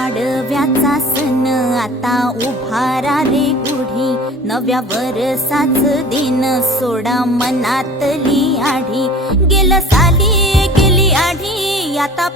आडव्याचा सण आता उभारा रे गुढी, नव्या वरसाच दिन सोडा मनातली आढी. गेलं साली गेली आढी आता